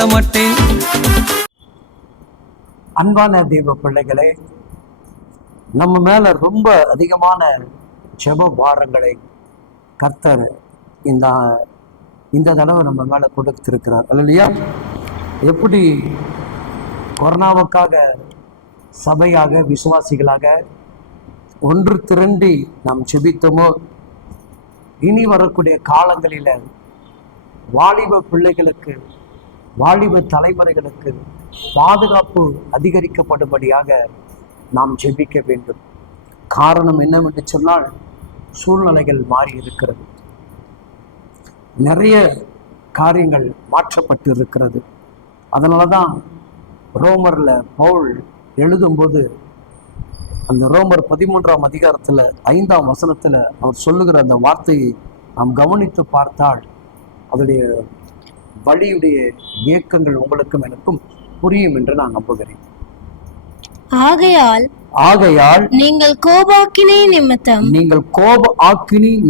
சொல்ல மாட்டேன். அன்பான தெய்வ பிள்ளைகளே, நம்ம மேல ரொம்ப அதிகமான ஜெப பாரங்களை கர்த்தர் இந்த தடவை நம்ம மேல கொடுத்திருக்கிறார் இல்லையா? எப்படி கொரோனாவுக்காக சபையாக விசுவாசிகளாக ஒன்று திரண்டி நாம் ஜெபித்தோமோ, இனி வரக்கூடிய காலங்களில் வாலிப பிள்ளைகளுக்கு, வாலிப தலைமுறைகளுக்கு பாதுகாப்பு அதிகரிக்கப்படும்படியாக நாம் ஜெபிக்க வேண்டும். காரணம் என்னவென்று சொன்னால், சூழ்நிலைகள் மாறி இருக்கிறது, நிறைய காரியங்கள் மாற்றப்பட்டு இருக்கிறது. அதனால தான் ரோமர்ல பவுல் எழுதும்போது அந்த ரோமர் 13ஆம் அதிகாரத்தில் 5ஆம் வசனத்தில் அவர் சொல்லுகிற அந்த வார்த்தையை நாம் கவனித்து பார்த்தால் அதனுடைய வழியுடைய இயக்கங்கள் உங்களுக்கும் எனக்கும் புரியும் என்று நான் நம்புகிறேன். ஆகையால் நீங்கள் கோப ஆக்கினி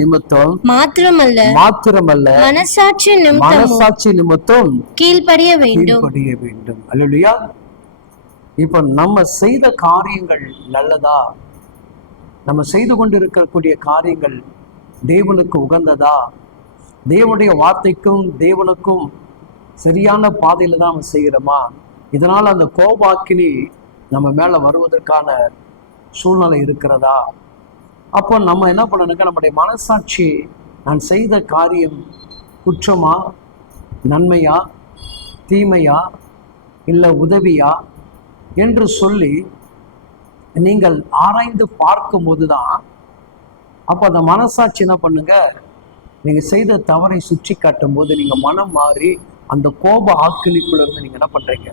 நிமித்தம் மாத்திரமல்ல மனசாட்சி நிமித்தம் கீழ்ப்படிய வேண்டும். அல்லேலூயா. இப்ப நம்ம செய்த காரியங்கள் நல்லதா? நம்ம செய்து கொண்டிருக்கக்கூடிய காரியங்கள் தேவனுக்கு உகந்ததா? தேவனுடைய வார்த்தைக்கும் தேவனுக்கும் சரியான பாதையில தான் நம்ம செய்கிறோமா? இதனால அந்த கோபாக்கினி நம்ம மேல வருவதற்கான சூழ்நிலை இருக்கிறதா? அப்போ நம்ம என்ன பண்ணணுங்க, நம்முடைய மனசாட்சி, நான் செய்த காரியம் குற்றமா, நன்மையா, தீமையா, இல்லை உதவியா என்று சொல்லி நீங்கள் ஆராய்ந்து பார்க்கும்போது தான் அப்போ அந்த மனசாட்சி என்ன பண்ணுங்க, நீங்க செய்த தவறை சுற்றி காட்டும் போது நீங்க மனம் மாறி அந்த கோப ஆக்கினிக்குள்ள இருந்து நீங்க என்ன பண்றீங்க,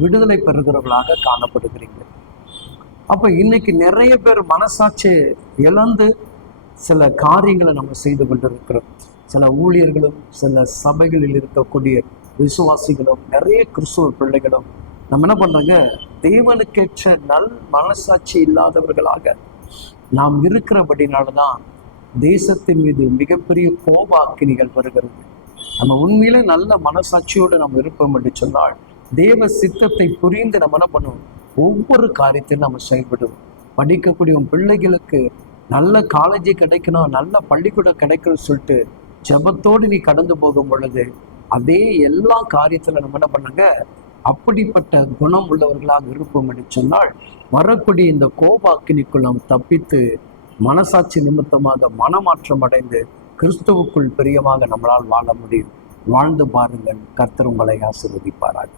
விடுதலை பெறுகிறவர்களாக காணப்படுகிறீங்க. அப்போ இன்னைக்கு நிறைய பேர் மனசாட்சி இழந்து சில காரியங்களை நம்ம செய்து கொண்டிருக்கிறோம். சில ஊழியர்களும் சில சபைகளில் இருக்கக்கூடிய விசுவாசிகளும் நிறைய கிறிஸ்துவ பிள்ளைகளும் நம்ம என்ன பண்றாங்க, தேவனுக்கேற்ற நல் மனசாட்சி இல்லாதவர்களாக நாம் இருக்கிறபடினால்தான் தேசத்தின் மீது மிகப்பெரிய கோப அக்கினிகள் வருகிறது. நம்ம உண்மையிலே நல்ல மனசாட்சியோடு நம்ம இருப்போம் என்று சொன்னால் தேவ சித்தத்தை புரிந்து நம்ம என்ன பண்ணுவோம், ஒவ்வொரு காரியத்தையும் நம்ம செயல்படுவோம். படிக்கக்கூடிய பிள்ளைகளுக்கு நல்ல காலேஜ் கிடைக்கணும், நல்ல பள்ளிக்கூடம் கிடைக்கணும்னு சொல்லிட்டு ஜெபத்தோடு நீ கடந்து போகும் பொழுது அதே எல்லா காரியத்துல நம்ம என்ன பண்ணுங்க, அப்படிப்பட்ட குணம் உள்ளவர்களாக இருப்போம் என்று சொன்னால் வரக்கூடிய இந்த கோபாக்கினிக்குள் நாம் தப்பித்து மனசாட்சி நிமித்தமாக மனமாற்றம் அடைந்து கிறிஸ்துவுக்குள் பிரியமாக நம்மளால் வாழ முடியும். வாழ்ந்து பாருங்கள். கர்த்தர் உங்களை ஆசீர்வதிப்பாராக.